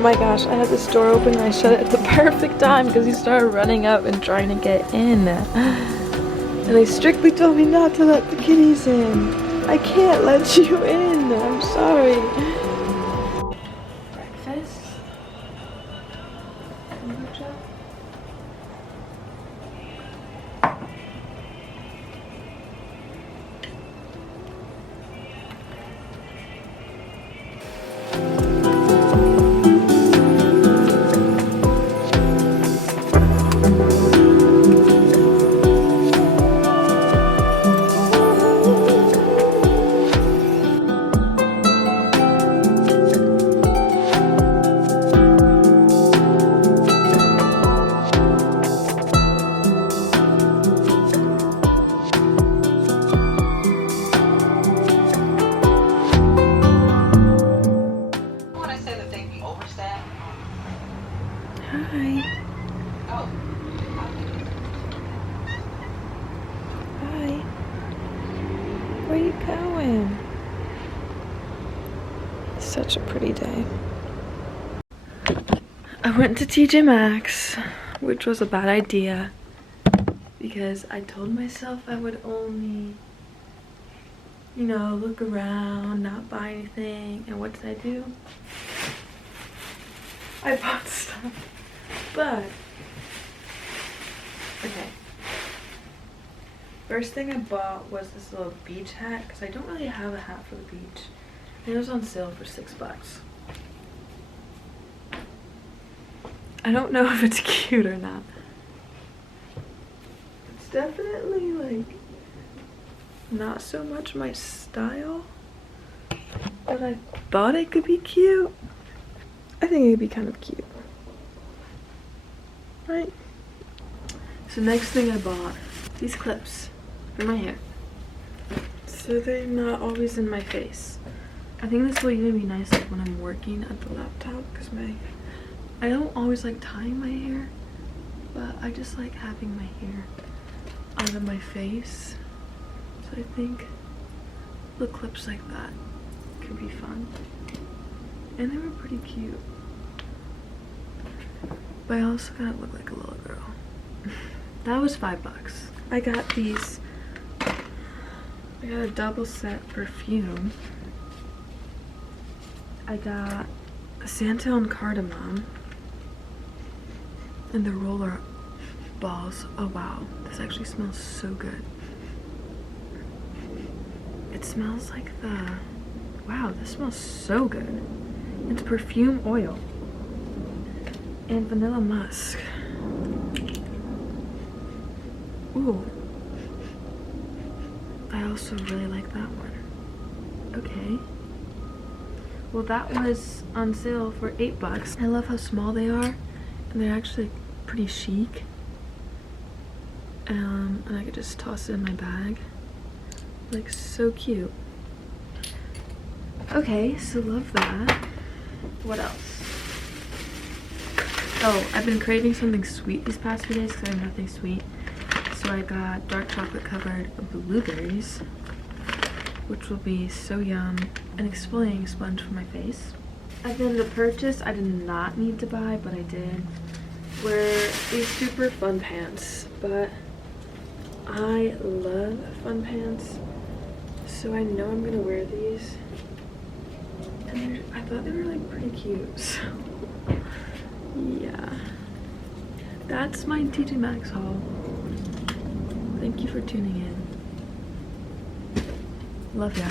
my gosh, I had this door open and I shut it at the perfect time because he started running up and trying to get in. And they strictly told me not to let the kitties in. I can't let you in. I'm sorry. Breakfast? Kombucha? Hi. Oh. Hi. Where you going? Such a pretty day. I went to TJ Maxx, which was a bad idea because I told myself I would only, you know, look around, not buy anything. And what did I do? I bought stuff. But, okay. First thing I bought was this little beach hat because I don't really have a hat for the beach. And it was on sale for $6. I don't know if it's cute or not. It's definitely like not so much my style, but I thought it could be cute. I think it could be kind of cute. Right? So next thing I bought, these clips for my hair. So they're not always in my face. I think this will even be nice like when I'm working at the laptop because I don't always like tying my hair, but I just like having my hair out of my face. So I think the clips like that could be fun. And they were pretty cute. But I also gotta look like a little girl. That was $5. I got these. I got a double set perfume. I got a Santa and cardamom. And the roller balls. Oh wow, this actually smells so good. It smells like the, wow, this smells so good. It's perfume oil and vanilla musk. Ooh, I also really like that one. Okay, well that was on sale for $8. I love how small they are, and they're actually pretty chic. And I could just toss it in my bag. Like, so cute. Okay, so love that. What else? Oh, I've been craving something sweet these past few days because I have nothing sweet. So I got dark chocolate covered blueberries, which will be so yum. An exfoliating sponge for my face. And then the purchase I did not need to buy, but I did, were these super fun pants. But I love fun pants, so I know I'm gonna wear these. And I thought they were like pretty cute, so yeah. That's my TJ Maxx haul. Thank you for tuning in. Love ya.